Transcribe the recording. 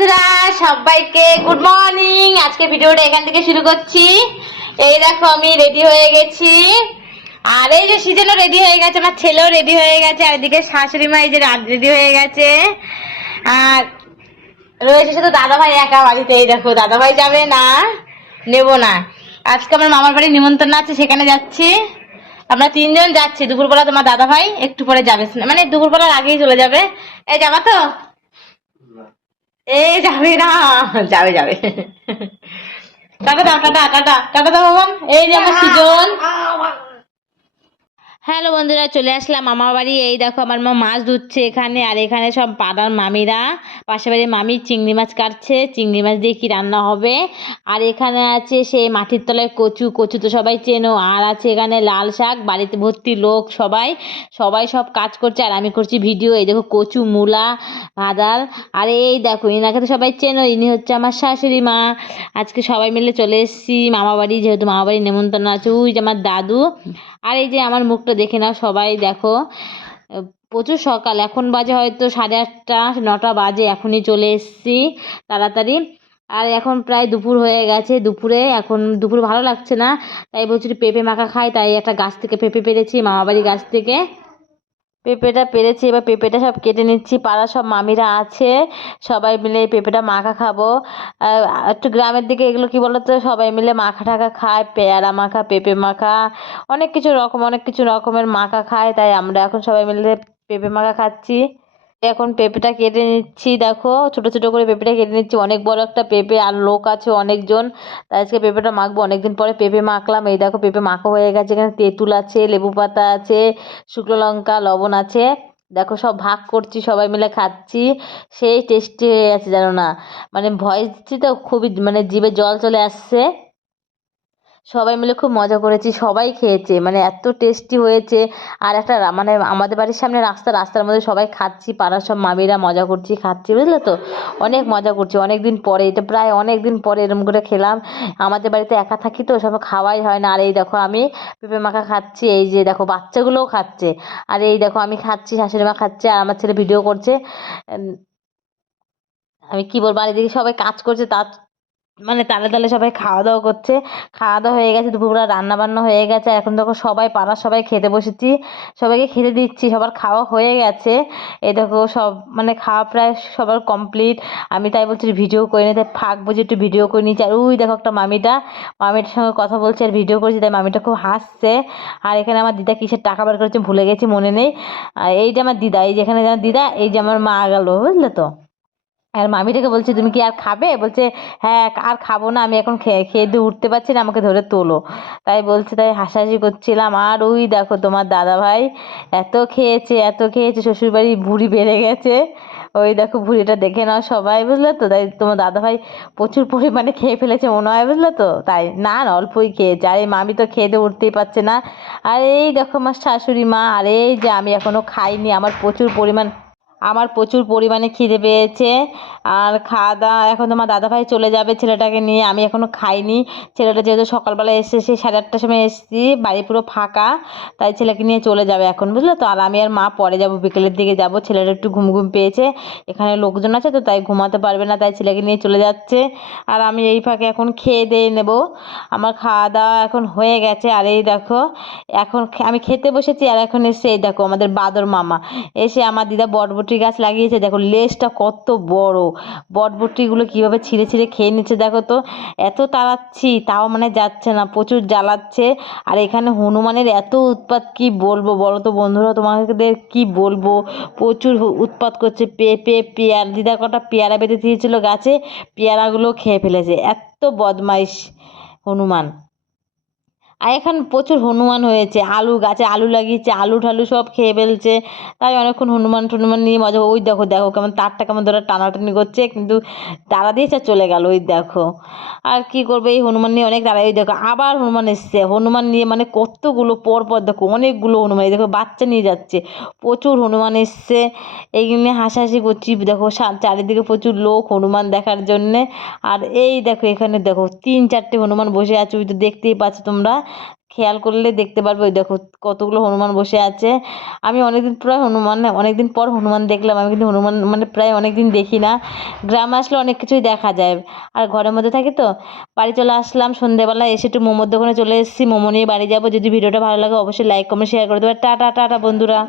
বন্ধুরা সবাইকে good morning. আজকে ভিডিওটা এখান থেকে শুরু করছি। এই দেখো আমি রেডি হয়ে গেছি, আর এই যে সিজনও রেডি হয়ে গেছে, আমার ছেলেও রেডি হয়ে গেছে, আর এদিকে শাশুড়ি মা এই যে রেডি হয়ে গেছে, আর রয়েছে শুধু দাদা ভাই একা বাড়িতে। এই দেখো দাদা ভাই যাবে না, নেব না। আজকে আমার মামার বাড়ি নিমন্ত্রণ আছে, সেখানে যাচ্ছি। আমরা তিনজন যাচ্ছি। দুপুরবেলা তোমার দাদা ভাই একটু পরে যাবে, মানে দুপুরবেলার আগেই চলে যাবে। এই যাবা তো? এই যাবে না, যাবে যাবে। টাটা দাও, টাটা টাটা টাটা দাও বাবান। এই যে আমার সুজন। হ্যালো বন্ধুরা, চলে আসলাম মামার বাড়ি। এই দেখো আমার মা মাছ ধুচ্ছে এখানে, আর এখানে সব পাড়ার মামিরা, পাশের বাড়ির মামি চিংড়ি মাছ কাটছে। চিংড়ি মাছ দিয়ে কি রান্না হবে। আর এখানে আছে সেই মাটির তলায় কচু, কচু তো সবাই চেনো। আর আছে এখানে লাল শাক, বাড়িতে ভর্তি লোক, সবাই সবাই সব কাজ করছে, আর আমি করছি ভিডিও। এই দেখো কচু, মূলা, ভাদাল। আর এই দেখো ইনাকে তো সবাই চেনো, ইনি হচ্ছে আমার শাশুড়ি মা। আজকে সবাই মিলে চলে এসেছি মামা বাড়ি, যেহেতু মামা বাড়ির নেমন্তন্ন আছে। ওই যে আমার দাদু, আর এই যে আমার মুখটা দেখে নাও সবাই, দেখো প্রচুর সকাল, এখন বাজে হয়তো 8:30 9টা বাজে। এখনই চলে এসেছি তাড়াতাড়ি। আর এখন প্রায় দুপুর হয়ে গেছে। দুপুরে এখন দুপুর ভালো লাগছে না, তাই বলছি পেঁপে মাখা খাই। তাই একটা গাছ থেকে পেঁপে পেরেছি, মামাবাড়ি গাছ থেকে পেঁপেটা পেরেছি। এবার পেঁপেটা সব কেটে নিচ্ছি। পাড়ার সব মামিরা আছে, সবাই মিলে এই পেঁপেটা মাখা খাবো। একটু গ্রামের দিকে এগুলো কি বলতো, সবাই মিলে মাখা টাখা খায়, পেয়ারা মাখা, পেঁপে মাখা, অনেক কিছু রকমের মাখা খায়। তাই আমরা এখন সবাই মিলে পেঁপে মাখা খাচ্ছি। এখন পেঁপেটা কেটে নিচ্ছি, দেখো ছোট ছোট করে পেঁপেটা কেটে নিচ্ছি। অনেক বড় একটা পেঁপে, আর লোক আছে অনেকজন, তাই আজকে পেঁপেটা মাখবো। অনেকদিন পরে পেঁপে মাখলাম। এই দেখো পেঁপে মাখা হয়ে গেছে। এখানে তেঁতুল আছে, লেবু পাতা আছে, শুকনো লঙ্কা, লবণ আছে। দেখো সব ভাগ করছি, সবাই মিলে খাচ্ছি। সেই টেস্টি হয়ে গেছে জানো না, মানে ভয়েস দিচ্ছি তো খুবই, মানে জিভে জল চলে আসছে। সবাই মিলে খুব মজা করেছি, সবাই খেয়েছে, মানে এত টেস্টি হয়েছে। আর একটা মানে আমাদের বাড়ির সামনে রাস্তার মধ্যে সবাই খাচ্ছি, পাড়ার সব মামিরা মজা করছি, খাচ্ছি, বুঝলে তো। অনেক মজা করছি, অনেক দিন পরে, এটা প্রায় অনেক দিন পরে এরকম করে খেলাম। আমাদের বাড়িতে একা থাকি তো, সব খাওয়াই হয় না। আর এই দেখো আমি পেঁপে মাখা খাচ্ছি, এই যে দেখো বাচ্চাগুলোও খাচ্ছে। আর এই দেখো আমি খাচ্ছি, শাশুড়ি মা খাচ্ছে, আর আমার ছেলে ভিডিও করছে। আমি কি বলবো, আর এদিকে সবাই কাজ করছে, তার মানে তালে তালে সবাই খাওয়া দাওয়া করছে। খাওয়া দাওয়া হয়ে গেছে, দুপুরবেলা রান্না বান্না হয়ে গেছে। এখন দেখো সবাই পাড়ার সবাই খেতে বসেছি, সবাইকে খেতে দিচ্ছি, সবার খাওয়া হয়ে গেছে। এই দেখো সব মানে খাওয়া প্রায় সবার কমপ্লিট। আমি তাই বলছি ভিডিও করে নিতে, ফাঁক বুঝে একটু ভিডিও করে নিচ্ছি। আর ওই দেখো একটা মামিটার সঙ্গে কথা বলছে আর ভিডিও করছি, তাই মামিটা খুব হাসছে। আর এখানে আমার দিদা কিসের টাকা বার করেছে ভুলে গেছি, মনে নেই। আর এই যে আমার দিদা, এই যেখানে আমার দিদা, এই যে আমার মা গেল, বুঝলে তো। আর মামিটাকে বলছি তুমি কি আর খাবে, বলছে হ্যাঁ আর খাবো না, আমি এখন খেয়ে খেয়ে দিয়ে উঠতে পারছি না, আমাকে ধরে তোলো। তাই বলছে, তাই হাসাহাসি করছিলাম। আর ওই দেখো তোমার দাদা ভাই এত খেয়েছে, শ্বশুরবাড়ি ভুঁড়ি বেড়ে গেছে। ওই দেখো ভুঁড়িটা দেখে নাও সবাই, বুঝলে তো। তাই তোমার দাদা ভাই প্রচুর পরিমাণে খেয়ে ফেলেছে মনে হয়, বুঝলে তো। তাই না না অল্পই খেয়েছে, আর এই মামি তো খেয়ে দিয়ে উঠতেই পারছে না। আর এই দেখো আমার শাশুড়ি মা, আর এই যে আমি এখনো খাইনি, আমার প্রচুর পরিমাণে খিদে পেয়েছে। আর খাওয়া দাওয়া এখন তোমার দাদাভাই চলে যাবে ছেলেটাকে নিয়ে, আমি এখনও খাইনি। ছেলেটা যেহেতু সকালবেলা এসে সেই 8:30টার সময় এসেছি, বাড়ি পুরো ফাঁকা, তাই ছেলেকে নিয়ে চলে যাবে এখন, বুঝলে তো। আর আমি আর মা পরে যাব, বিকেলের দিকে যাব। ছেলেটা একটু ঘুম ঘুম পেয়েছে, এখানে লোকজন আছে তো, তাই ঘুমাতে পারবে না, তাই ছেলেকে নিয়ে চলে যাচ্ছে। আর আমি এই ফাঁকে এখন খেয়ে দিয়ে নেব। আমার খাওয়া দাওয়া এখন হয়ে গেছে। আর এই দেখো এখন আমি খেতে বসেছি, আর এখন এসে এই দেখো আমাদের বাদর মামা এসে, আমার দিদা বটবটি গাছ লাগিয়েছে, দেখো লেজটা কত বড়, বটবটিগুলো কিভাবে ছিঁড়ে ছিঁড়ে খেয়ে নিচ্ছে দেখো তো। এত তাড়াচ্ছি তাও মানে যাচ্ছে না, প্রচুর জ্বালাচ্ছে। আর এখানে হনুমানের এত উৎপাত, কি বলবো বলো তো বন্ধুরা, তোমাদের কি বলবো। প্রচুর উৎপাত করছে। পেয়ারা, দিদা কটা পেয়ারা বেঁধে দিয়েছিল গাছে, পেয়ারাগুলো খেয়ে ফেলেছে, এত বদমাইশ হনুমান। আর এখানে প্রচুর হনুমান হয়েছে, গাছে আলু লাগিয়েছে, আলু ঠালু সব খেয়ে ফেলছে। তাই অনেকক্ষণ হনুমান টনুমান নিয়ে মজা। ওই দেখো দেখো কেমন তারটা কেমন ধরে টানাটানি করছে, কিন্তু তারা দিয়েছে আর চলে গেল, ওই দেখো। আর কি করবে, এই হনুমান নিয়ে অনেক তারা। ওই দেখো আবার হনুমান এসছে, হনুমান নিয়ে মানে কতগুলো পর দেখো অনেকগুলো হনুমান, এই দেখো বাচ্চা নিয়ে যাচ্ছে, প্রচুর হনুমান এসছে। এইগুলো নিয়ে হাসাহাসি করছি। দেখো চারিদিকে প্রচুর লোক হনুমান দেখার জন্যে। আর এই দেখো এখানে দেখো 3-4টে হনুমান বসে আছে, ওই তো দেখতেই পাচ্ছ তোমরা। খেয়াল করলে দেখতে পারবে। ওই দেখো কতগুলো হনুমান বসে আছে। আমি অনেকদিন পর হনুমান দেখলাম। আমি কিন্তু হনুমান মানে প্রায় অনেকদিন দেখি না। গ্রামে আসলে অনেক কিছুই দেখা যায়, আর ঘরের মধ্যে থাকি তো। বাড়ি চলে আসলাম সন্ধ্যেবেলা, এসে একটু মোমোর দোকানে চলে এসেছি, মোমো নিয়ে বাড়ি যাবো। যদি ভিডিওটা ভালো লাগে অবশ্যই লাইক কমেন্ট শেয়ার করে দেবে। টাটা টাটা বন্ধুরা।